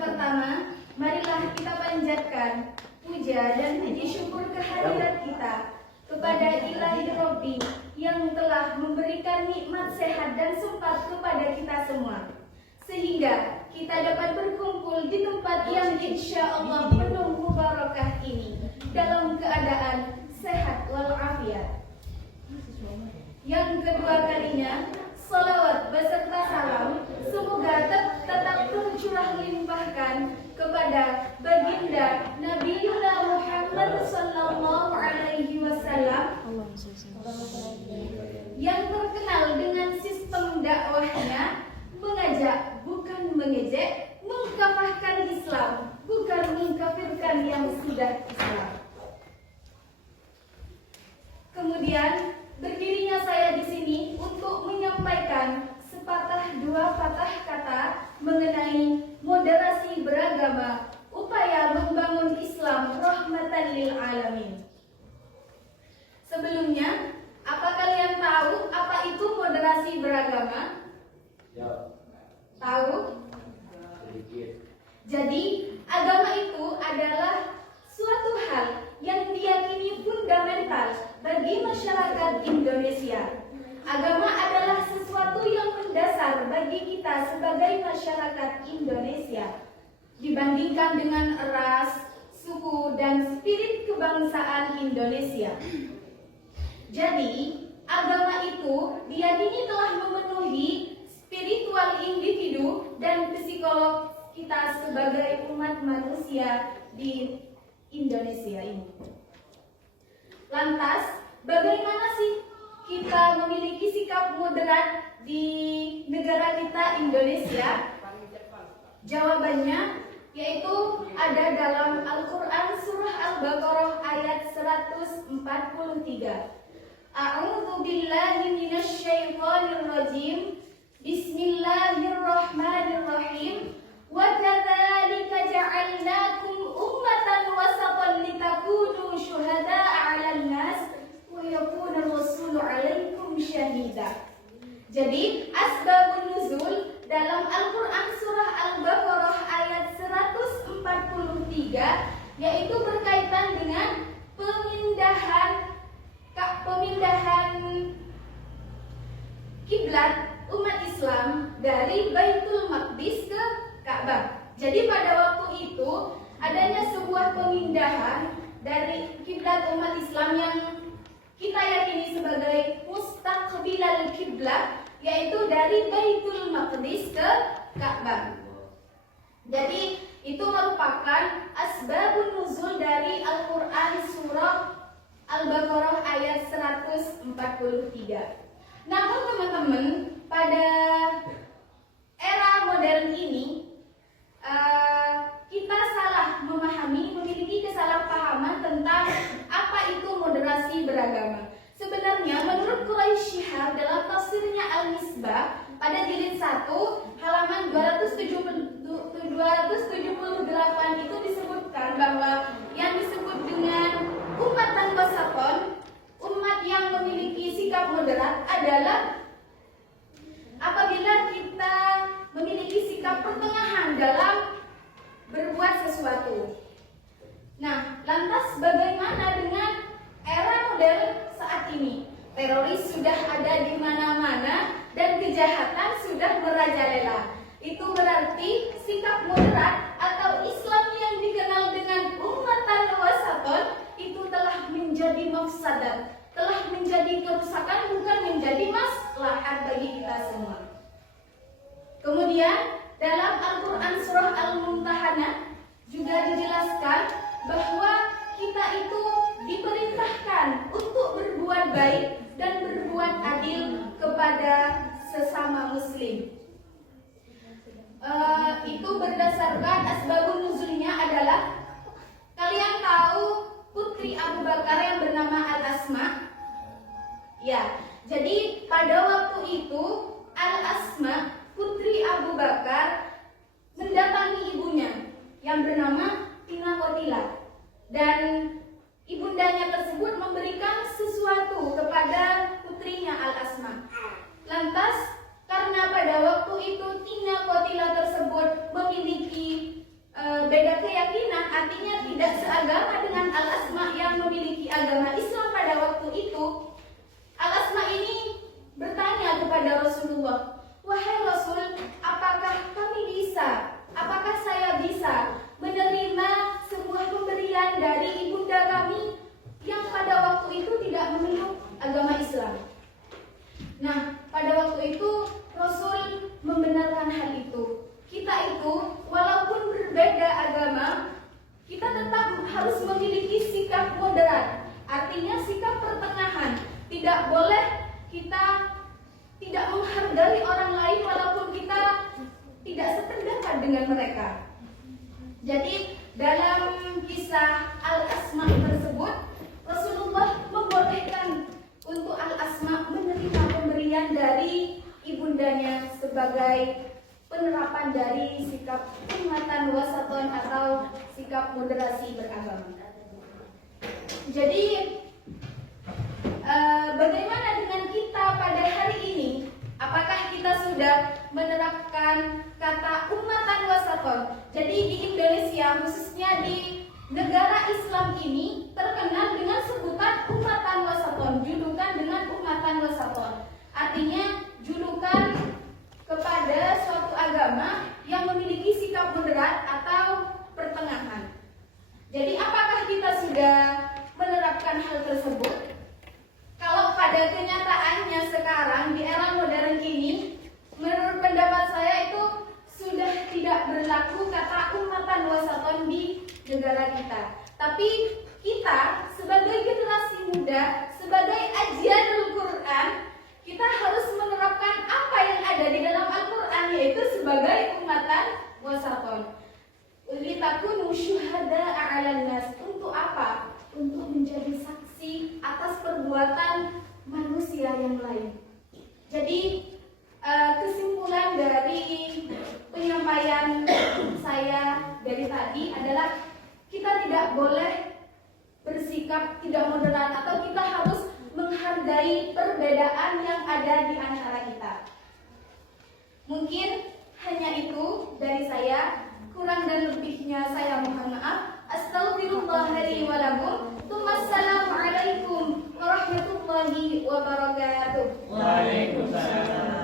pertama, marilah kita panjatkan puja dan puji syukur kehadirat kita kepada Ilahi Robbi yang telah memberikan nikmat sehat dan sempat kepada kita semua, sehingga kita dapat berkumpul di tempat yang insya Allah penuh mubarakah ini dalam keadaan sehat walafiat. Yang kedua kalinya, salawat beserta salam semoga tetap tercurah limpahkan kepada baginda Nabi Muhammad sallallahu alaihi wasallam yang terkenal dengan sistem dakwahnya mengajak bukan mengejek, mengkafirkan Islam bukan mengkafirkan yang sudah Islam. Kemudian berdirinya saya di sini untuk menyampaikan sepatah dua patah kata mengenai moderasi beragama, upaya membangun Islam rahmatan lil alamin. Sebelumnya, apa kalian tahu apa itu moderasi beragama? Ya. Tahu? Sedikit. Jadi, agama itu adalah suatu hal yang diyakini fundamental bagi masyarakat Indonesia. Agama adalah sesuatu yang mendasar bagi kita sebagai masyarakat Indonesia dibandingkan dengan ras, suku, dan spirit kebangsaan Indonesia. Jadi, agama itu diyakini telah memenuhi spiritual individu dan psikolog kita sebagai umat manusia di Indonesia ini. Lantas, bagaimana sih kita memiliki sikap moderat di negara kita Indonesia? Jawabannya yaitu ada dalam Al-Quran surah Al-Baqarah ayat 143. A'udzu billahi minasy syaithanir rajim. Bismillahirrahmanirrahim. Wa kadzalika ja'alnakum ummatan wasatan litakunu syuhada'a 'alan nas wa yakuna rasulu 'alaikum syahida. Jadi asbabun nuzul dalam Al-Quran surah Al-Baqarah ayat 143 yaitu berkaitan dengan pemindahan kiblat umat Islam dari Baitul Maqdis ke Ka'bah. Jadi pada waktu itu adanya sebuah pemindahan dari kiblat umat Islam yang kita yakini sebagai mustaqbilal kiblat, yaitu dari Baitul Maqdis ke Ka'bah. Jadi itu merupakan asbabun nuzul dari Al-Quran surah Al-Baqarah ayat 143. Namun teman-teman, pada era modern ini kita salah memahami, memiliki kesalahpahaman tentang apa itu moderasi beragama. Sebenarnya menurut Quraisy Shihab dalam tafsirnya Al-Misbah pada jilid 1 halaman 278 itu disebutkan bahwa yang disebut dengan ummatan wasaton, umat yang memiliki sikap moderat adalah apabila kita memiliki sikap pertengahan dalam berbuat sesuatu. Nah, lantas bagaimana dengan era modern saat ini? Teroris sudah ada di mana-mana dan kejahatan sudah merajalela. Itu berarti sikap moderat atau Islam yang dikenal dengan ummatan wasaton itu telah menjadi mafsadat, telah menjadi kerusakan, bukan menjadi maslahat bagi kita semua. Kemudian dalam Al-Quran surah Al-Mumtahanah juga dijelaskan bahwa kita itu diperintahkan untuk berbuat baik dan berbuat adil kepada sesama muslim. Itu berdasarkan asbabun nuzulnya adalah, kalian tahu putri Abu Bakar yang bernama Al-Asma? Ya, jadi pada waktu itu Al-Asma putri Abu Bakar mendatangi ibunya yang bernama Tina Qotila, dan ibundanya tersebut memberikan sesuatu kepada putrinya Al-Asma. Lantas seagama dengan Al-Asma yang memiliki agama Islam pada waktu itu, Al-Asma ini bertanya kepada Rasulullah, "Wahai Rasul, apakah apakah saya bisa menerima sebuah pemberian dari ibunda kami yang pada waktu itu tidak memeluk agama Islam?" Nah, pada waktu itu Rasul membenarkan hal itu. Kita itu walaupun berbeda agama, kita tetap harus memiliki sikap moderat. Artinya sikap pertengahan. Tidak boleh kita tidak menghargai orang lain walaupun kita tidak sependapat dengan mereka. Jadi dalam kisah Al-Asma tersebut, Rasulullah membolehkan untuk Al-Asma menerima pemberian dari ibundanya sebagai penerapan dari sikap ummatan wasaton atau sikap moderasi beragama. Jadi bagaimana dengan kita pada hari ini? Apakah kita sudah menerapkan kata ummatan wasaton? Jadi di Indonesia, khususnya di negara Islam ini, terkenal dengan sebutan ummatan wasaton, julukan dengan ummatan wasaton. Artinya julukan kepada suatu agama yang memiliki sikap moderat atau pertengahan. Jadi apakah kita sudah menerapkan hal tersebut? Kalau pada kenyataannya sekarang di era modern ini, menurut pendapat saya itu sudah tidak berlaku kata ummatan wasaton di negara kita. Tapi kita sebagai generasi muda, sebagai ajian Al-Quran, kita harus menerapkan apa yang ada di dalam Al-Quran, yaitu sebagai ummatan wasaton. Litakunu syuhada'a 'alan nas. Untuk apa? Untuk menjadi saksi atas perbuatan manusia yang lain. Jadi kesimpulan dari penyampaian saya dari tadi adalah kita tidak boleh bersikap tidak moderat, atau kita harus menghargai perbedaan yang ada di antara kita. Mungkin hanya itu dari saya. Kurang dan lebihnya saya mohon maaf. Astaghfirullahaladzim wa lakum. Assalamualaikum warahmatullahi wabarakatuh. Waalaikumsalam.